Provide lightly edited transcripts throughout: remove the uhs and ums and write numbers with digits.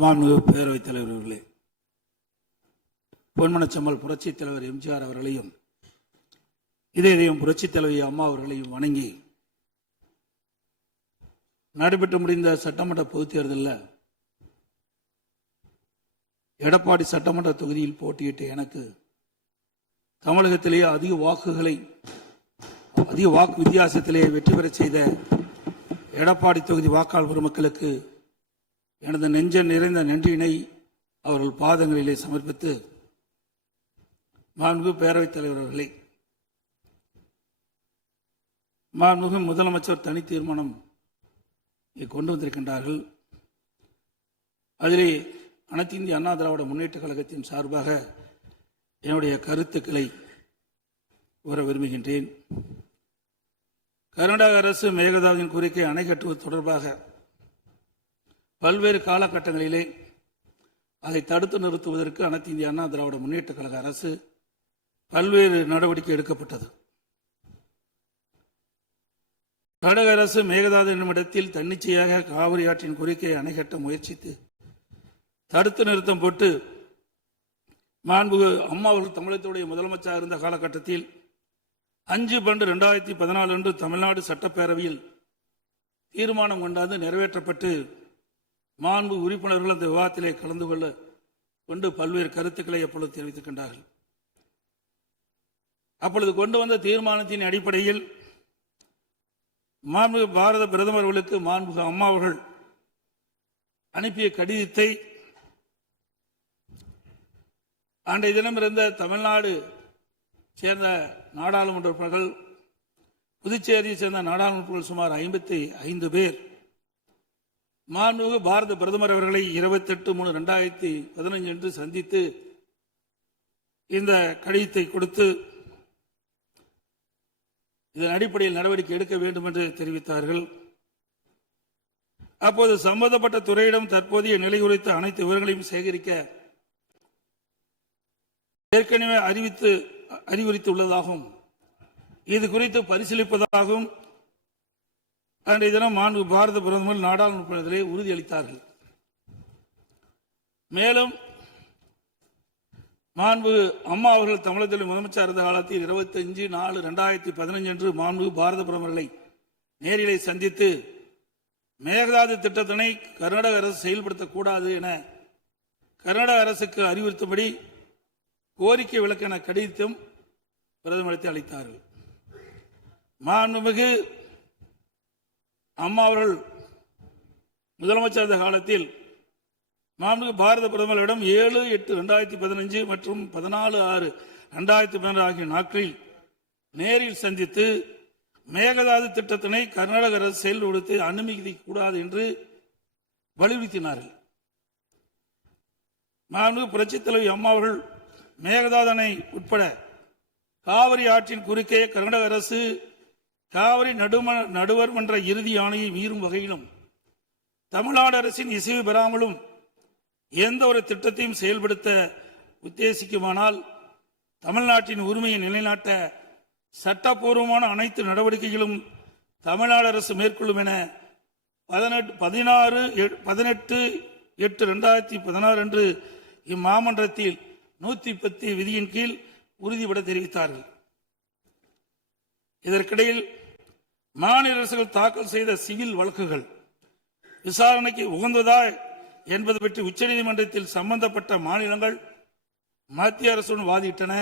மாண்புமிகு பேரவைத் தலைவர் அவர்களே, பொன்மனச்செம்மல் புரட்சித் தலைவர் எம்ஜிஆர் அவர்களையும் இதயம் புரட்சித் தலைவி அம்மா அவர்களையும் வணங்கி நடைபெற்று முடிந்த சட்டமன்ற பொதுத் தேர்தலில் எடப்பாடி சட்டமன்ற தொகுதியில் போட்டியிட்ட எனக்கு தமிழகத்திலேயே அதிக வாக்கு வித்தியாசத்திலேயே வெற்றி பெற செய்த எடப்பாடி தொகுதி வாக்காளர் பெருமக்களுக்கு எனது நெஞ்ச நிறைந்த நன்றியினை அவர்கள் பாதங்களிலே சமர்ப்பித்து, மாண்புமிகு பேரவைத் தலைவர் அவர்களே, மாண்புமிகு முதலமைச்சர் தனி தீர்மானம் கொண்டு வந்திருக்கின்றார்கள். அதிலே அனைத்து இந்திய அண்ணா திராவிட முன்னேற்ற கழகத்தின் சார்பாக என்னுடைய கருத்துக்களை கூற விரும்புகின்றேன். கர்நாடக அரசு மேகதாதுவின் கோரிக்கை அணை கட்டுவது தொடர்பாக பல்வேறு காலகட்டங்களிலே அதை தடுத்து நிறுத்துவதற்கு அனைத்து இந்திய அண்ணா திராவிட முன்னேற்ற கழக அரசு பல்வேறு நடவடிக்கை எடுக்கப்பட்டது. கர்நாடக அரசு மேகதாது என்னும் இடத்தில் தன்னிச்சையாக காவிரி ஆற்றின் கோரிக்கையை அணை கட்ட முயற்சித்து தடுத்து நிறுத்தம் போட்டு மாண்புமிகு அம்மா அவர்கள் தமிழகத்துடைய முதலமைச்சராக இருந்த காலகட்டத்தில் 5/12/2014 அன்று தமிழ்நாடு சட்டப்பேரவையில் தீர்மானம் கொண்டாந்து நிறைவேற்றப்பட்டு மாண்பு உறுப்பினர்கள் அந்த விவாதத்திலே கலந்து கொண்டு பல்வேறு கருத்துக்களை அப்பொழுது தெரிவித்திருக்கின்றார்கள். அப்பொழுது கொண்டு வந்த தீர்மானத்தின் அடிப்படையில் மாண்புமிகு பாரத பிரதமர் அவர்களுக்கு மாண்புமிகு அம்மா அவர்கள் அனுப்பிய கடிதத்தை அன்றைய தினம் இருந்த தமிழ்நாடு சேர்ந்த நாடாளுமன்ற உறுப்பினர்கள், புதுச்சேரியை சேர்ந்த நாடாளுமன்ற உறுப்பினர்கள் சுமார் 55 பேர் மாண்புமிகு பாரத பிரதமர் அவர்களை 28/3/2015 அன்று சந்தித்து இந்த கடிதத்தை கொடுத்து இதன் அடிப்படையில் நடவடிக்கை எடுக்க வேண்டும் என்று தெரிவித்தார்கள். அப்போது சம்பந்தப்பட்ட துறையிடம் தற்போதைய நிலை குறித்த அனைத்து விவரங்களையும் சேகரிக்க ஏற்கனவே அறிவுறுத்தியுள்ளதாகவும் இது குறித்து பரிசீலிப்பதாகவும் அன்றைய தினம் மாண்பு பாரத பிரதமர் நாடாளுமன்றத்திலே உறுதியளித்தார்கள். மேலும் மாண்பு அம்மா அவர்கள் தமிழகத்தில் முதலமைச்சர் இருந்த காலத்தில் 25/4/2015 அன்று மாண்பு பாரத பிரதமர்களை நேரிலே சந்தித்து மேகதாது திட்டத்தினை கர்நாடக அரசு செயல்படுத்தக்கூடாது என கர்நாடக அரசுக்கு அறிவுறுத்தபடி கோரிக்கை விளக்கென கடிதம் பிரதமரத்தை அளித்தார்கள். மாண்புமிகு அம்மா அவர்கள் முதலமைச்சர் இருந்த காலத்தில் மாண்புமிகு பாரத பிரதமரிடம் 7/8/2015 மற்றும் 14/6/2016 ஆகிய நாட்களில் நேரில் சந்தித்து மேகதாது திட்டத்தினை கர்நாடக அரசு செயல்படுத்தி அனுமதிக்க கூடாது என்று வலியுறுத்தினார்கள். மாண்புமிகு புரட்சித் தலைவி அம்மா அவர்கள் மேகதாது அணை உட்பட காவிரி ஆற்றின் குறுக்கே கர்நாடக அரசு காவிரி நடுவர் மன்ற இறுதி ஆணையை மீறும் வகையிலும் தமிழ்நாடு அரசின் இசைவு பெறாமலும் எந்த ஒரு திட்டத்தையும் செயல்படுத்த உத்தேசிக்குமானால் தமிழ்நாட்டின் உரிமையை நிலைநாட்ட சட்டப்பூர்வமான அனைத்து நடவடிக்கைகளும் தமிழ்நாடு அரசு மேற்கொள்ளும் என 18/8/2016 அன்று இம்மாமன்றத்தில் 110 விதியின் கீழ் உறுதிபட தெரிவித்தார்கள். இதற்கிடையில் மாநில அரசுகள் தாக்கல் செய்த சிவில் வழக்குகள் விசாரணைக்கு உகந்ததா என்பது பற்றி உச்சநீதிமன்றத்தில் சம்பந்தப்பட்ட மாநிலங்கள் மத்திய அரசுடன் வாதிட்டன.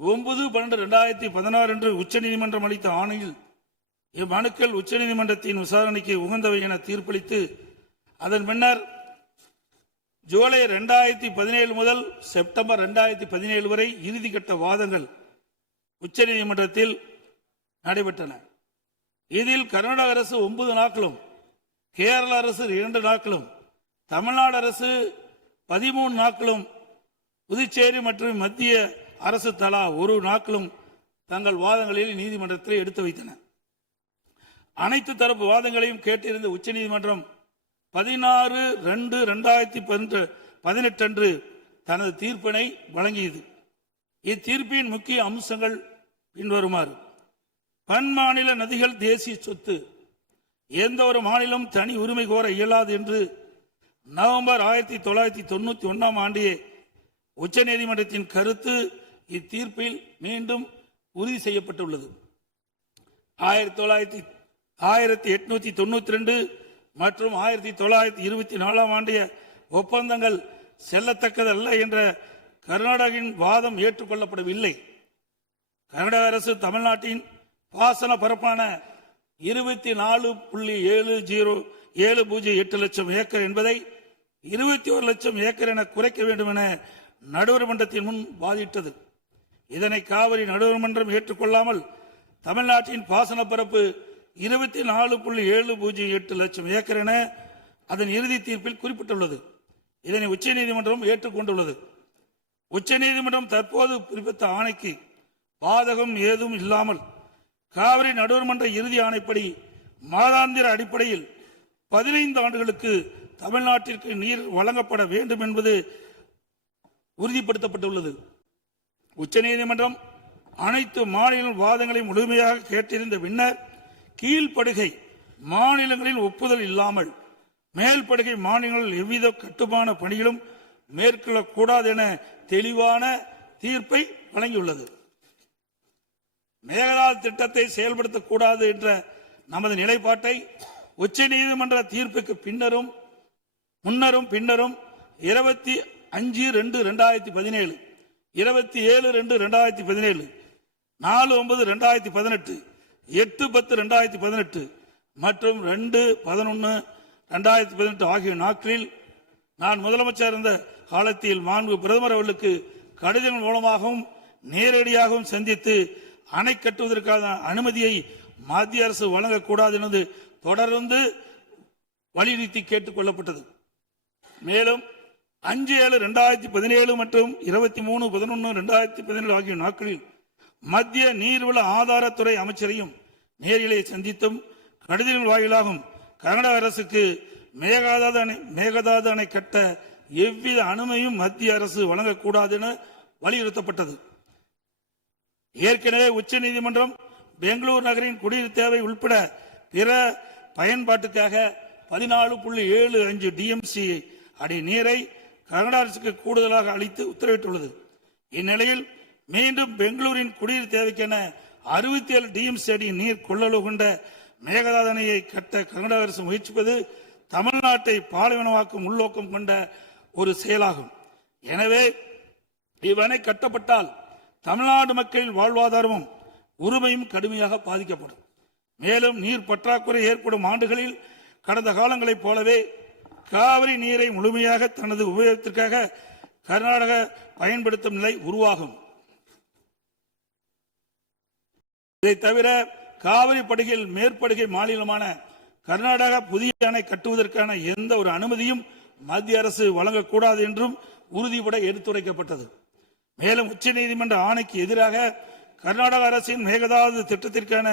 9/12/2016 அன்று உச்சநீதிமன்றம் அளித்த ஆணையில் இம்மனுக்கள் உச்சநீதிமன்றத்தின் விசாரணைக்கு உகந்தவை என தீர்ப்பளித்து அதன் பின்னர் ஜூலை 2017 முதல் செப்டம்பர் 2017 வரை இறுதிக்கட்ட வாதங்கள் உச்சநீதிமன்றத்தில் நடைபெற்றன. இதில் கர்நாடக அரசு 9 நாட்களும், கேரள அரசு 2 நாட்களும், தமிழ்நாடு அரசு 13 நாட்களும், புதுச்சேரி மற்றும் மத்திய அரசு தலா 1 நாட்களும் தங்கள் வாதங்களில் நீதிமன்றத்தில் எடுத்து வைத்தன. அனைத்து தரப்பு வாதங்களையும் கேட்டிருந்த உச்சநீதிமன்றம் 16/2/2018 அன்று தனது தீர்ப்பினை வழங்கியது. இத்தீர்ப்பின் முக்கிய அம்சங்கள் பின்வருமாறு: பன்மாநில நதிகள் தேசிய சொத்து, எந்த ஒரு மாநிலம் தனி உரிமை கோர இயலாது என்று நவம்பர் 1991 ஆண்டிய உச்சநீதிமன்றத்தின் கருத்து இத்தீர்ப்பில் மீண்டும் உறுதி செய்யப்பட்டுள்ளது. 1892 மற்றும் 1924 ஆண்டிய ஒப்பந்தங்கள் செல்லத்தக்கதல்ல என்ற கர்நாடகின் வாதம் ஏற்றுக்கொள்ளப்படவில்லை. கர்நாடக அரசு தமிழ்நாட்டின் பாசன பரப்பான 24.708 லட்சம் ஏக்கர் என்பதை 21 லட்சம் ஏக்கர் என குறைக்க வேண்டும் என நடுவர் மன்றத்தின் முன் வாதிட்டது. இதனை காவிரி நடுவர் மன்றம் ஏற்றுக்கொள்ளாமல் தமிழ்நாட்டின் பாசன பரப்பு 24.708 லட்சம் ஏக்கர் என அதன் இறுதி தீர்ப்பில் குறிப்பிட்டுள்ளது. இதனை உச்சநீதிமன்றம் ஏற்றுக்கொண்டுள்ளது. உச்சநீதிமன்றம் தற்போது பிறப்பித்த ஆணைக்கு பாதகம் ஏதும் இல்லாமல் காவிரி நடுவர் மன்ற இறுதி ஆணைப்படி மாதாந்திர அடிப்படையில் 15 ஆண்டுகளுக்கு தமிழ்நாட்டிற்கு நீர் வழங்கப்பட வேண்டும் என்பது உறுதிப்படுத்தப்பட்டுள்ளது. உச்சநீதிமன்றம் அனைத்து மாநில வாதங்களை முழுமையாக கேட்டிருந்த பின்னர் கீழ்ப்படுகை மாநிலங்களின் ஒப்புதல் இல்லாமல் மேல்படுகை மாநிலங்களில் எவ்வித கட்டுமான பணிகளும் மேற்கொள்ளக்கூடாது என தெளிவான தீர்ப்பை வழங்கியுள்ளது. மேகதாது திட்டத்தை செயல்படுத்தக்கூடாது என்ற நமது நிலைப்பாட்டை உச்சநீதிமன்ற தீர்ப்புக்கு முன்னரும் பின்னரும் 25/2/2017, 27/2/2017, 4/9/2018, 8/10/2018 மற்றும் 2/11/2018 ஆகிய நாட்களில் நான் முதலமைச்சர் இருந்த காலத்தில் மாண்பு பிரதமர் அவர்களுக்கு கடிதம் மூலமாகவும் நேரடியாகவும் சந்தித்து அணை கட்டுவதற்கான அனுமதியை மத்திய அரசு வழங்கக்கூடாது என்பது தொடர்ந்து வலியுறுத்தி கேட்டுக் கொள்ளப்பட்டது. மேலும் 5/7/2017 மற்றும் 23/11/2017 ஆகிய நாட்களில் மத்திய நீர்வள ஆதாரத்துறை அமைச்சரையும் நேரிலே சந்தித்தும் கடிதங்கள் வாயிலாகவும் கர்நாடக அரசுக்கு மேகதாது அணை கட்ட எவ்வித அனுமதியும் மத்திய அரசு வழங்கக்கூடாது என வலியுறுத்தப்பட்டது. ஏற்கனவே உச்சநீதிமன்றம் பெங்களூர் நகரின் குடிநீர் தேவை உட்பட பிற பயன்பாட்டுக்காக 14.75 டிஎம்சி அடி நீரை கர்நாடக அரசுக்கு கூடுதலாக அளித்து உத்தரவிட்டுள்ளது. இந்நிலையில் மீண்டும் பெங்களூரின் குடிநீர் தேவைக்கென 67 டிஎம்சி அடி நீர் கொள்ளளவு கொண்ட மேகதாது அணையை கட்ட கர்நாடக அரசு முயற்சிப்பது தமிழ்நாட்டை பாலைவனமாக்கும் உள்நோக்கம் கொண்ட ஒரு செயலாகும். எனவே இவ்வணை கட்டப்பட்டால் தமிழ்நாடு மக்களின் வாழ்வாதாரமும் உரிமையும் கடுமையாக பாதிக்கப்படும். மேலும் நீர் பற்றாக்குறை ஏற்படும் ஆண்டுகளில் கடந்த காலங்களைப் போலவே காவிரி நீரை முழுமையாக தனது உபயோகத்திற்காக கர்நாடக பயன்படுத்தும் நிலை உருவாகும். இதை தவிர காவிரி படுகையில் மேற்படுகை மாநிலமான கர்நாடகா புதிய அணை கட்டுவதற்கான எந்த ஒரு அனுமதியும் மத்திய அரசு வழங்கக்கூடாது என்றும் உறுதிபட எடுத்துரைக்கப்பட்டது. மேலும் உச்சநீதிமன்ற ஆணைக்கு எதிராக கர்நாடக அரசின் மேகதாது திட்டத்திற்கான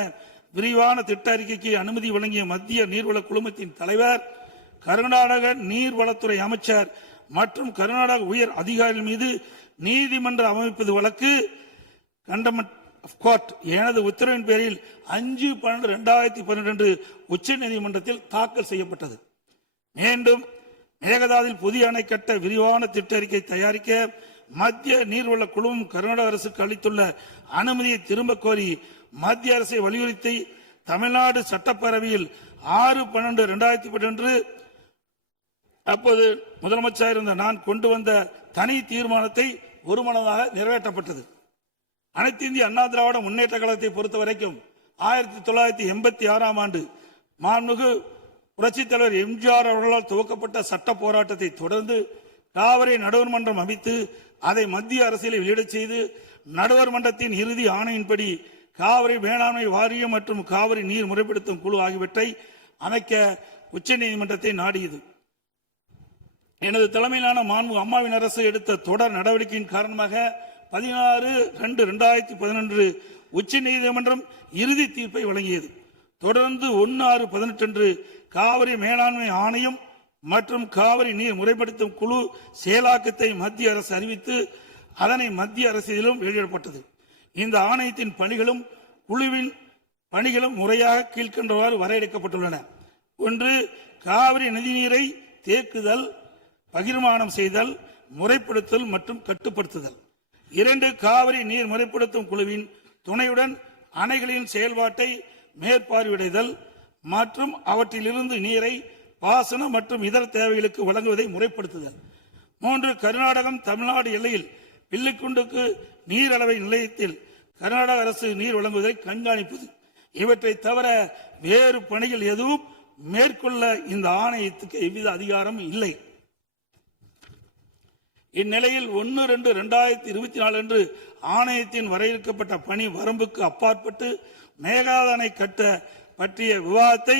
விரிவான திட்ட அறிக்கைக்கு அனுமதி வழங்கிய மத்திய நீர்வள குழுமத்தின் தலைவர், கர்நாடக நீர்வளத்துறை அமைச்சர் மற்றும் கர்நாடக உயர் அதிகாரிகள் மீது நீதிமன்ற அமைப்பது வழக்கு கண்டெம்ப்ட் ஆஃப் கோர்ட் எனது உத்தரவின் பேரில் 5/12/2012 உச்சநீதிமன்றத்தில் தாக்கல் செய்யப்பட்டது. மீண்டும் மேகதாதில் புதிய அணை கட்ட விரிவான திட்ட அறிக்கை தயாரிக்க மத்திய நீர்வள குழுமம் கர்நாடக அரசுக்கு அளித்துள்ள அனுமதியை திரும்ப கோரி மத்திய அரசை வலியுறுத்தி தமிழ்நாடு சட்டப்பேரவையில் 6/12/2012 அப்போது முதலமைச்சர் இருந்த நான் கொண்டு வந்த தனி தீர்மானத்தை ஒருமனதாக நிறைவேற்றப்பட்டது. அனைத்து இந்திய அண்ணா திராவிட முன்னேற்ற கழகத்தை பொறுத்தவரைக்கும் 1986 ஆண்டு மாண்புமிகு புரட்சித் தலைவர் எம்ஜிஆர் அவர்களால் துவக்கப்பட்ட சட்ட போராட்டத்தை தொடர்ந்து காவிரி நடுவர் மன்றம் அமைத்து அதை மத்திய அரசியலை வெளியிடச் செய்து நடுவர் மன்றத்தின் இறுதி ஆணையின்படி காவிரி மேலாண்மை வாரியம் மற்றும் காவிரி நீர் முறைப்படுத்தும் குழு ஆகியவற்றை அமைக்க உச்சநீதிமன்றத்தை நாடியது. எனது தலைமையிலான மாண்பு அம்மாவின் அரசு எடுத்த தொடர் நடவடிக்கையின் காரணமாக 16/2/2011 உச்சநீதிமன்றம் இறுதி தீர்ப்பை வழங்கியது. தொடர்ந்து 1/6/18 காவிரி மேலாண்மை ஆணையம் மற்றும் காவிரி நீர் முறைப்படுத்தும் குழு செயலாக்கத்தை மத்திய அரசு அறிவித்து அதனை மத்திய அரசியலும் வெளியிடப்பட்டது. இந்த ஆணையத்தின் பணிகளும் குழுவின் பணிகளும் முறையாக கீழ்கண்டவாறு வரையறுக்கப்பட்டுள்ளன. 1. காவிரி நதிநீரை தேக்குதல் பகிர்மானம் செய்தல், முறைப்படுத்தல் மற்றும் கட்டுப்படுத்துதல். 2. காவிரி நீர் முறைப்படுத்தும் குழுவின் துணையுடன் அணைகளின் செயல்பாட்டை மேற்பார்வையிடுதல் மற்றும் அவற்றிலிருந்து நீரை பாசன மற்றும் இதர தேவைகளுக்கு வழங்குவதை முறைப்படுத்துதல். 3. கர்நாடகம் தமிழ்நாடு எல்லையில் பில்லிக்குண்டுக்கு நீர் அளவை நிலையத்தில் கர்நாடக அரசு நீர் வழங்குவதை கண்காணிப்பது. இவற்றை தவிர வேறு பணிகள் எதுவும் மேற்கொள்ள இந்த ஆணையத்துக்கு எவ்வித அதிகாரம் இல்லை. இந்நிலையில் 1/2/2024 அன்று ஆணையத்தின் வரையறுக்கப்பட்ட பணி வரம்புக்கு அப்பாற்பட்டு மேகதாது அணை கட்ட பற்றிய விவாதத்தை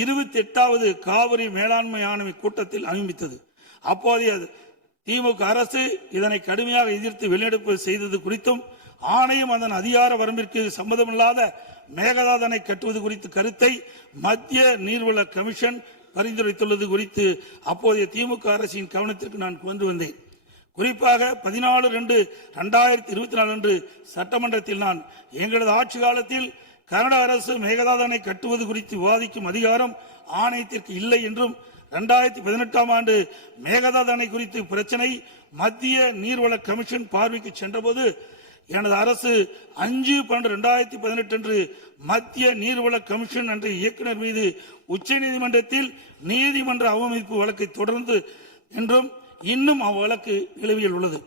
28வது காவிரி மேலாண்மை ஆணைய கூட்டத்தில் அனுமதித்தது. அப்போதைய திமுக அரசு இதனை கடுமையாக எதிர்த்து வெளிநடப்பு செய்தது குறித்தும் ஆணையம் அதன் அதிகார வரம்பிற்கு சம்மதமில்லாத மேகதாது அணை கட்டுவது குறித்த கருத்தை மத்திய நீர்வள கமிஷன் பரிந்துரைத்துள்ளது குறித்து அப்போதைய திமுக அரசின் கவனத்திற்கு நான் கொண்டு வந்தேன். குறிப்பாக 14/2/2024 அன்று சட்டமன்றத்தில் நான் எங்களது ஆட்சி காலத்தில் கர்நாடக அரசு மேகதாது அணை கட்டுவது குறித்து விவாதிக்கும் அதிகாரம் ஆணையத்திற்கு இல்லை என்றும் 2018ஆம் ஆண்டு மேகதாது அணை குறித்து பிரச்சனை மத்திய நீர்வள கமிஷன் பார்வைக்கு சென்றபோது எனது அரசு 5/12/2018 அன்று மத்திய நீர்வள கமிஷன் என்ற இயக்குநர் மீது உச்சநீதிமன்றத்தில் நீதிமன்ற அவமதிப்பு வழக்கை தொடர்ந்து என்றும் இன்னும் அவ்வழக்கு நிலுவையில் உள்ளது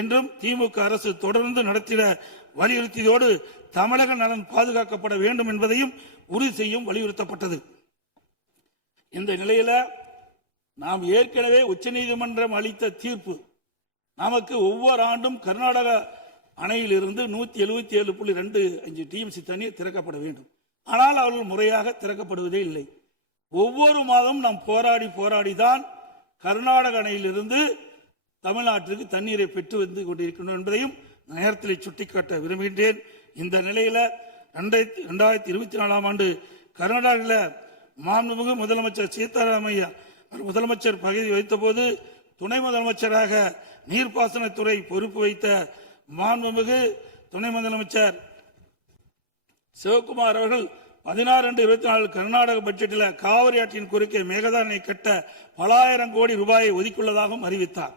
என்றும் திமுக அரசு தொடர்ந்து நடத்திட வலியுறுத்தியதோடு தமிழக நலன் பாதுகாக்கப்பட வேண்டும் என்பதையும் உறுதி செய்யும் வலியுறுத்தப்பட்டது. இந்த நிலையில நாம் ஏற்கனவே உச்சநீதிமன்றம் அளித்த தீர்ப்பு நமக்கு ஒவ்வொரு ஆண்டும் கர்நாடக அணையில் இருந்து 177.25 டிஎம்சி தண்ணீர் திறக்கப்பட வேண்டும். ஆனால் அவர்கள் முறையாக திறக்கப்படுவதே இல்லை. ஒவ்வொரு மாதம் நாம் போராடிதான் கர்நாடக அணையிலிருந்து தமிழ்நாட்டிற்கு தண்ணீரை பெற்று வந்து கொண்டிருக்கின்றோம் என்பதையும் நேரத்தில் சுட்டிக்காட்ட விரும்புகின்றேன். இந்த நிலையில 2024ஆம் ஆண்டு கர்நாடகாவில் மாண்புமிகு முதலமைச்சர் சீதாராமையா முதலமைச்சர் பதவி வைத்த போது துணை முதலமைச்சராக நீர்ப்பாசனத்துறை பொறுப்பு வைத்த மாண்புமிகு துணை முதலமைச்சர் சிவகுமார் அவர்கள் 16/24 கர்நாடக பட்ஜெட்டில் காவிரி ஆற்றின் குறுக்கே மேகதாது அணை கட்ட பல ஆயிரம் கோடி ரூபாயை ஒதுக்கியுள்ளதாகவும் அறிவித்தார்.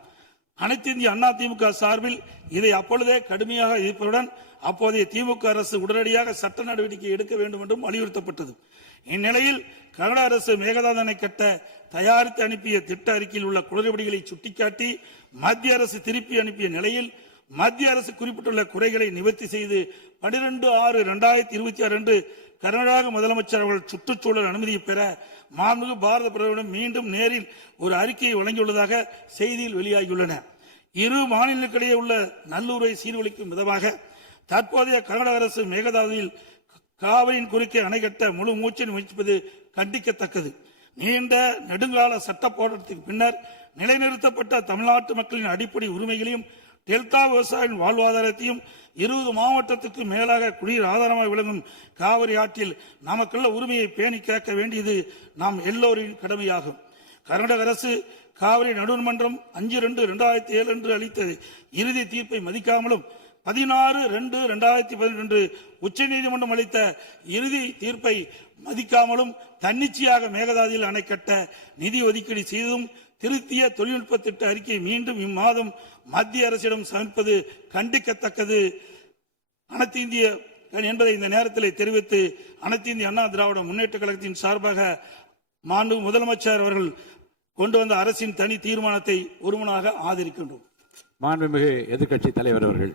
அனைத்து இந்திய அண்ணா திமுக சார்பில் இதை அப்பொழுதே கடுமையாக எதிர்ப்பதுடன் அப்போதைய திமுக அரசு உடனடியாக சட்ட நடவடிக்கை எடுக்க வேண்டும் என்றும் வலியுறுத்தப்பட்டது. இந்நிலையில் கர்நாடக அரசு மேகதாது அணை கட்ட தயாரித்து அனுப்பிய திட்ட அறிக்கையில் உள்ள குளறுபடிகளை சுட்டிக்காட்டி மத்திய அரசு திருப்பி அனுப்பிய நிலையில் மத்திய அரசு குறிப்பிட்டுள்ள குறைகளை நிவர்த்தி செய்து 12/6/2026 அன்று கர்நாடக முதலமைச்சர் அவர்கள் சுற்றுச்சூழல் அனுமதியை பெற மாண்புமிகு பாரத பிரதமரிடம் மீண்டும் நேரில் ஒரு அறிக்கையை வழங்கியுள்ளதாக செய்தியில் வெளியாகியுள்ளன. இரு மாநிலங்களுக்கிடையே உள்ள நல்லுறவை சீர்குலைக்கும் விதமாக தற்போதைய கர்நாடக அரசு மேகதாதுவில் காவிரியின் குறுக்கே அணை கட்ட முழு மூச்சில் முயற்சிப்பது கண்டிக்கத்தக்கது. நீண்ட நெடுங்கால சட்ட போராட்டத்துக்கு பின்னர் நிலைநிறுத்தப்பட்ட தமிழ்நாட்டு மக்களின் அடிப்படை உரிமைகளையும் டெல்டா விவசாயிகளின் வாழ்வாதாரத்தையும் 20 மாவட்டத்துக்கு மேலாக குடிநீர் ஆதாரமாக விளங்கும் காவிரி ஆற்றில் நமக்குள்ள உரிமையை பேணி காக்க வேண்டியது நாம் எல்லோரின் கடமையாகும். கர்நாடக அரசு காவிரி நடுவர்மன்றம் 5/2/2007 அன்று அளித்த இறுதி தீர்ப்பை மதிக்காமலும் 16/2/2018 உச்சநீதிமன்றம் அளித்த இறுதி தீர்ப்பை மதிக்காமலும் தன்னிச்சையாக மேகதாதுவில் அணை கட்ட நிதி ஒதுக்கீடு செய்தும் திருத்திய தொழில்நுட்ப திட்ட அறிக்கை மீண்டும் இம்மாதம் மத்திய அரசிடம் சமர்ப்பது கண்டிக்கத்தக்கது அனைத்து இந்திய என்பதை இந்த நேரத்தில் தெரிவித்து அனைத்து இந்திய அண்ணா திராவிட முன்னேற்ற கழகத்தின் சார்பாக மாண்பு முதலமைச்சர் அவர்கள் கொண்டு வந்த அரசின் தனி தீர்மானத்தை ஒருமனாக ஆதரிக்கின்றோம். மாண்புமிகு எதிர்க்கட்சி தலைவர் அவர்கள்.